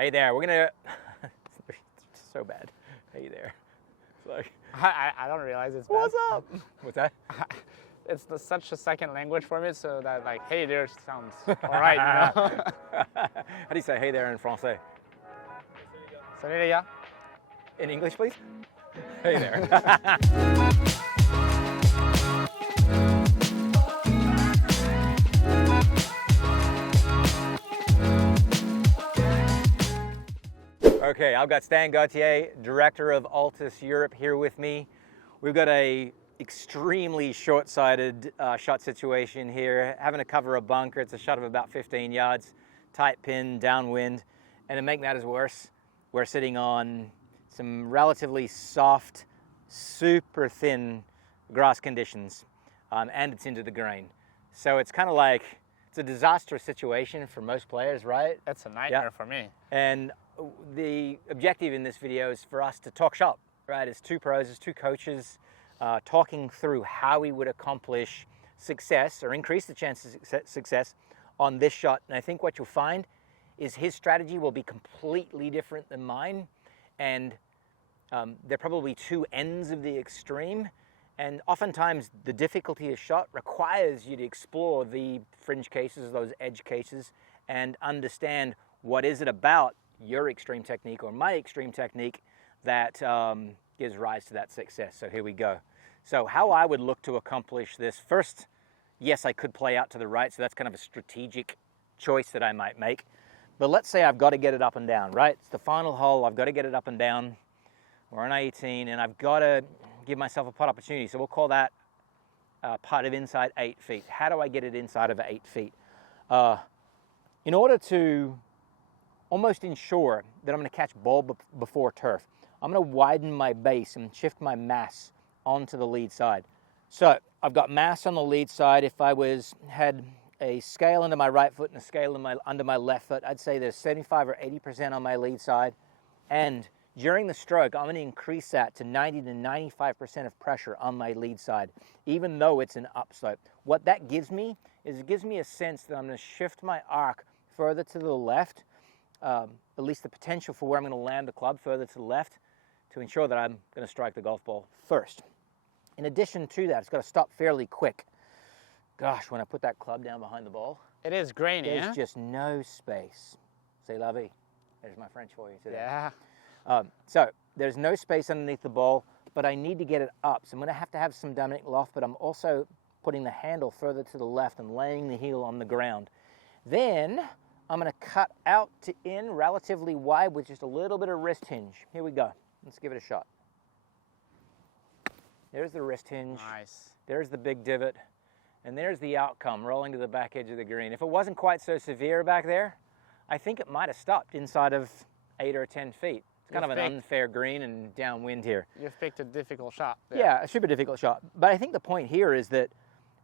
Hey there, we're gonna, it's so bad. Hey there. It's like, I don't realize it's bad. what's up? What's that? It's such a second language for me, so that like, hey there sounds all right, you know? How do you say hey there in Francais? Salut les gars. In English, please? Hey there. Okay, I've got Stan Gautier, Director of Altus Europe, here with me. We've got a extremely short-sighted shot situation here, having to cover a bunker. It's a shot of about 15 yards, tight pin, downwind, and to make matters worse, we're sitting on some relatively soft, super thin grass conditions, and it's into the grain. So it's kind of like, it's a disastrous situation for most players, right? That's a nightmare for me. And the objective in this video is for us to talk shop, right? As two pros, as two coaches, talking through how we would accomplish success or increase the chances of success on this shot. And I think what you'll find is his strategy will be completely different than mine. And they're probably two ends of the extreme. And oftentimes the difficulty of shot requires you to explore the fringe cases, those edge cases, and understand what is it about your extreme technique or my extreme technique that gives rise to that success. So here we go. So how I would look to accomplish this, first, yes, I could play out to the right, so that's kind of a strategic choice that I might make. But let's say I've got to get it up and down, right? It's the final hole, I've got to get it up and down. We're on 18, and I've got to give myself a putt opportunity. So we'll call that a putt of inside 8 feet. How do I get it inside of 8 feet? In order to almost ensure that I'm going to catch ball before turf, I'm going to widen my base and shift my mass onto the lead side. So I've got mass on the lead side. If I had a scale under my right foot and a scale under my left foot, I'd say there's 75 or 80% on my lead side. And during the stroke, I'm going to increase that to 90 to 95% of pressure on my lead side, even though it's an upslope. What that gives me is it gives me a sense that I'm going to shift my arc further to the left, at least the potential for where I'm going to land the club further to the left, to ensure that I'm going to strike the golf ball first. In addition to that, it's got to stop fairly quick. Gosh, when I put that club down behind the ball, it is grainy, there's just no space. C'est la vie. There's my French for you today. Yeah. So there's no space underneath the ball, but I need to get it up. So I'm going to have some dynamic loft, but I'm also putting the handle further to the left and laying the heel on the ground. Then I'm going to cut out to in relatively wide with just a little bit of wrist hinge. Here we go. Let's give it a shot. There's the wrist hinge. Nice. There's the big divot. And there's the outcome, rolling to the back edge of the green. If it wasn't quite so severe back there, I think it might have stopped inside of 8 or 10 feet. It's kind of an unfair green and downwind here. You've picked a difficult shot there. Yeah, a super difficult shot. But I think the point here is that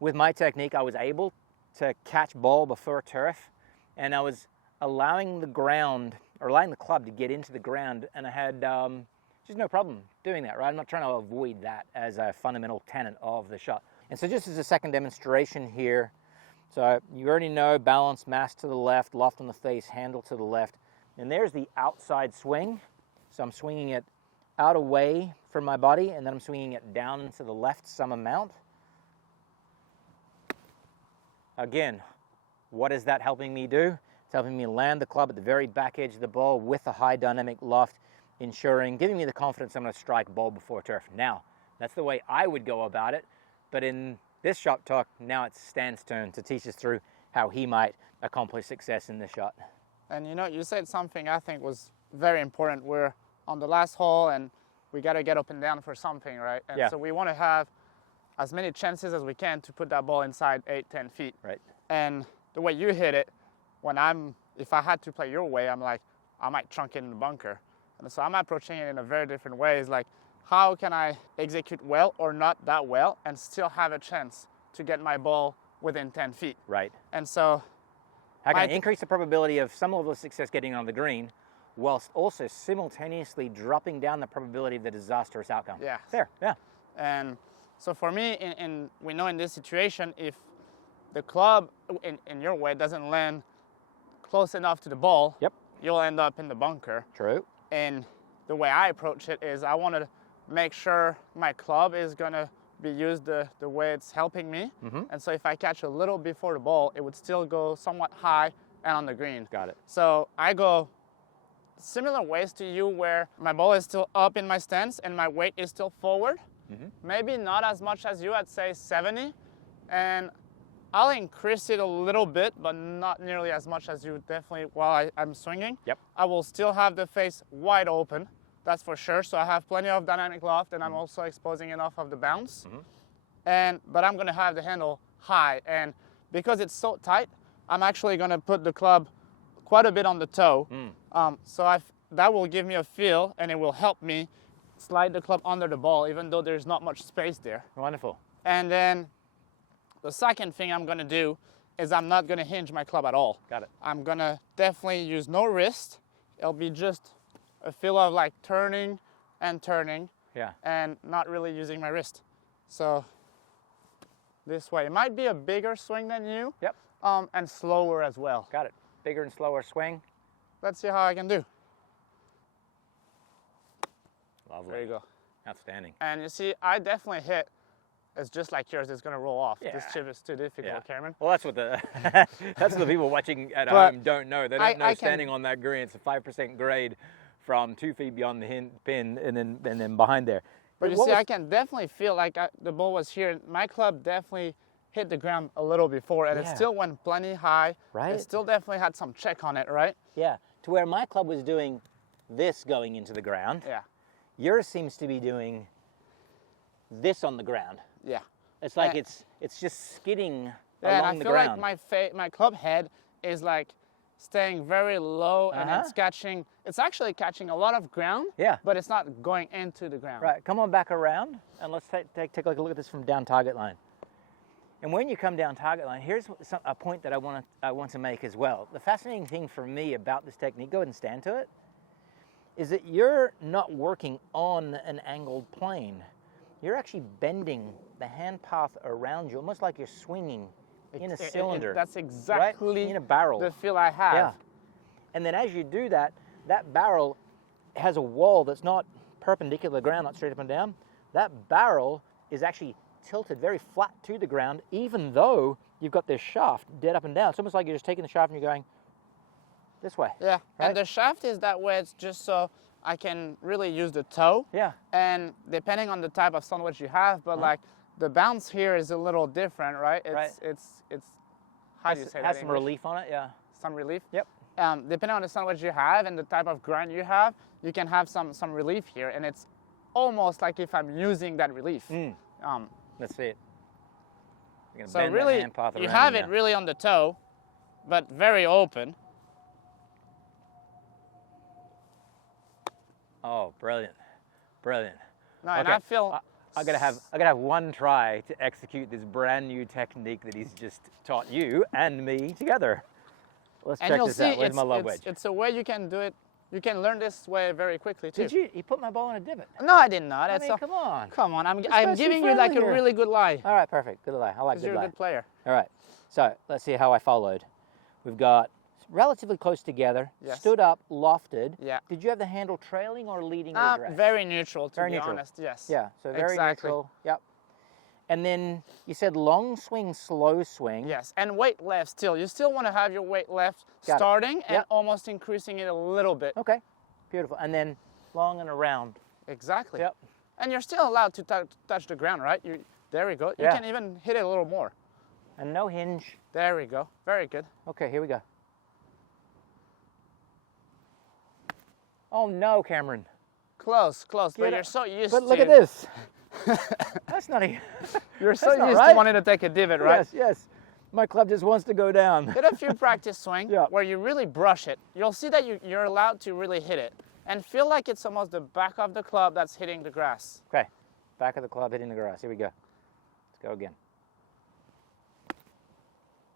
with my technique, I was able to catch ball before turf, and I was allowing the club to get into the ground, and I had just no problem doing that, right? I'm not trying to avoid that as a fundamental tenet of the shot. And so just as a second demonstration here, so you already know balance, mass to the left, loft on the face, handle to the left. And there's the outside swing. So I'm swinging it out away from my body, and then I'm swinging it down to the left some amount. Again, what is that helping me do? It's helping me land the club at the very back edge of the ball with a high dynamic loft, giving me the confidence I'm going to strike ball before turf. Now, that's the way I would go about it. But in this shot talk, now it's Stan's turn to teach us through how he might accomplish success in this shot. And you know, you said something I think was very important. We're on the last hole and we got to get up and down for something, right? And yeah. So we want to have as many chances as we can to put that ball inside 8-10 feet. Right. And the way you hit it, if I had to play your way, I'm like, I might trunk it in the bunker. And so I'm approaching it in a very different way. It's like, how can I execute well or not that well and still have a chance to get my ball within 10 feet? Right. And so how can I increase the probability of some level of success getting on the green whilst also simultaneously dropping down the probability of the disastrous outcome? Yeah. Fair, yeah. And so for me, we know in this situation, if the club in your way doesn't land close enough to the ball, yep, you'll end up in the bunker. True. And the way I approach it is I want to make sure my club is going to be used the way it's helping me. And so if I catch a little before the ball, it would still go somewhat high and on the green. Got it. So I go similar ways to you, where my ball is still up in my stance and my weight is still forward. Maybe not as much as you, I'd say 70. And I'll increase it a little bit, but not nearly as much as you definitely while I'm swinging. Yep. I will still have the face wide open, that's for sure. So I have plenty of dynamic loft, and I'm also exposing enough of the bounce. But I'm gonna have the handle high, and because it's so tight, I'm actually gonna put the club quite a bit on the toe. That will give me a feel, and it will help me slide the club under the ball, even though there's not much space there. Wonderful. And then the second thing I'm gonna do is I'm not gonna hinge my club at all. Got it. I'm gonna definitely use no wrist. It'll be just a feel of like turning and turning, and not really using my wrist. So this way. It might be a bigger swing than you, and slower as well. Got it. Bigger and slower swing. Let's see how I can do. Lovely. There you go. Outstanding. And you see, I definitely hit. It's just like yours. It's going to roll off. Yeah. This chip is too difficult, Cameron. Well, that's what the that's what the people watching at home don't know. They don't know standing on that green. It's a 5% grade from 2 feet beyond the pin, and then behind there. But you see, I can definitely feel like the ball was here. My club definitely hit the ground a little before, and it still went plenty high. Right. It still definitely had some check on it, right? Yeah. To where my club was doing this going into the ground. Yeah. Yours seems to be doing this on the ground. Yeah. It's like it's just skidding along the ground. And I feel like my club head is like staying very low, and it's actually catching a lot of ground. Yeah. But it's not going into the ground. Right. Come on back around, and let's take a look at this from down target line. And when you come down target line, here's a point that I want to make as well. The fascinating thing for me about this technique, go ahead and stand to it, is that you're not working on an angled plane. You're actually bending the hand path around you, almost like you're swinging in a cylinder. That's exactly in a barrel. The feel I have. Yeah. And then as you do that, that barrel has a wall that's not perpendicular to the ground, not straight up and down. That barrel is actually tilted very flat to the ground, even though you've got this shaft dead up and down. It's almost like you're just taking the shaft and you're going this way. Yeah, right? And the shaft is that way. It's just so I can really use the toe. Yeah. And depending on the type of sandwich you have, but like the bounce here is a little different, right? It's how do you say that? Has some relief on it, yeah. Some relief? Yep. Depending on the sandwich you have and the type of grind you have, you can have some relief here, and it's almost like if I'm using that relief. Let's see it. So really, you have it really on the toe, but very open. Oh, brilliant, brilliant. No, and I feel I gotta have one try to execute this brand new technique that he's just taught you and me together. Let's check this out. Where's my low wedge? It's a way you can do it. You can learn this way very quickly too. Did you? You put my ball in a divot? No, I did not. I mean, come on. Come on. I'm giving you like a really good lie. All right, perfect. Good lie. I like good lie. You're a good player. All right. So let's see how I followed. We've got relatively close together, stood up, lofted. Yeah. Did you have the handle trailing or leading your dress? Very neutral, to be honest. Yes. Yeah. So very neutral. Yep. And then you said long swing, slow swing. Yes, and weight left still. You still want to have your weight left starting and almost increasing it a little bit. Okay, beautiful. And then long and around. Exactly. Yep. And you're still allowed to touch the ground, right? There we go. You can even hit it a little more. And no hinge. There we go. Very good. Okay, here we go. Oh no, Cameron. Close, but you're so used to it. But look at this. That's not a... You're so used to wanting to take a divot, right? Yes, yes. My club just wants to go down. Get a few practice swings where you really brush it. You'll see that you're allowed to really hit it. And feel like it's almost the back of the club that's hitting the grass. Okay, back of the club hitting the grass. Here we go. Let's go again.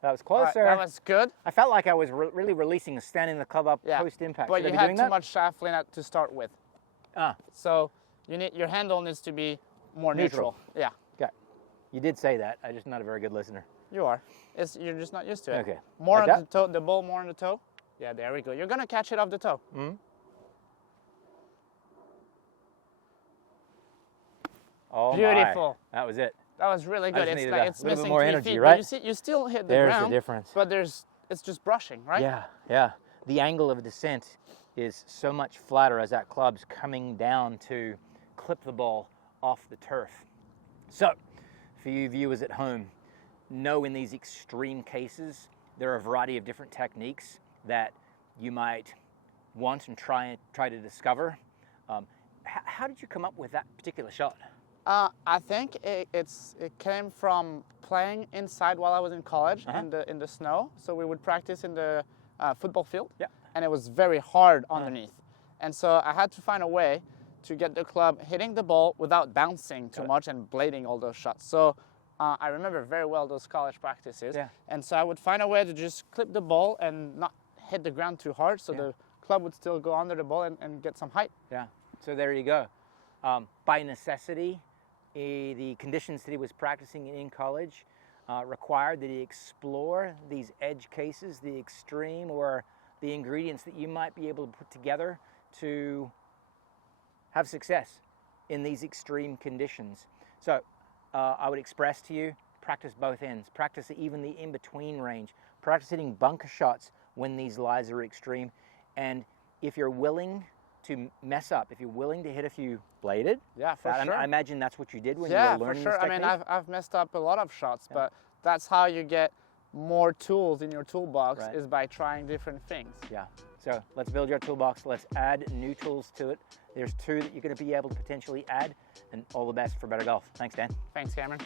That was closer. That was good. I felt like I was really releasing and standing the club up post-impact. But you had too much shaft lean out to start with. So your handle needs to be more neutral. Yeah. Okay. You did say that. I'm just not a very good listener. You are. You're just not used to it. Okay. More like on the toe, the ball more on the toe. Yeah, there we go. You're gonna catch it off the toe. Mm-hmm. Oh, Beautiful. My. That was it. That was really good. It's like it's a little missing bit more 3 energy, feet, right? but you see, you still hit the There's ground. the difference. But it's just brushing, right? Yeah, yeah. The angle of descent is so much flatter as that club's coming down to clip the ball off the turf. So, for you viewers at home, know in these extreme cases, there are a variety of different techniques that you might want and try to discover. How did you come up with that particular shot? I think it came from playing inside while I was in college in the snow. So we would practice in the football field, and it was very hard underneath. And so I had to find a way to get the club hitting the ball without bouncing too much and blading all those shots. So I remember very well those college practices. Yeah. And so I would find a way to just clip the ball and not hit the ground too hard, so the club would still go under the ball and get some height. Yeah, so there you go. By necessity, the conditions that he was practicing in college required that he explore these edge cases, the extreme or the ingredients that you might be able to put together to have success in these extreme conditions. So I would express to you, practice both ends. Practice even the in-between range. Practice hitting bunker shots when these lies are extreme. And if you're willing to mess up, if you're willing to hit a few bladed, sure. I imagine that's what you did when you were learning for sure. this technique. I mean, I've messed up a lot of shots, but that's how you get more tools in your toolbox is by trying different things. Yeah. So let's build your toolbox. Let's add new tools to it. There's 2 that you're going to be able to potentially add, and all the best for better golf. Thanks, Dan. Thanks, Cameron.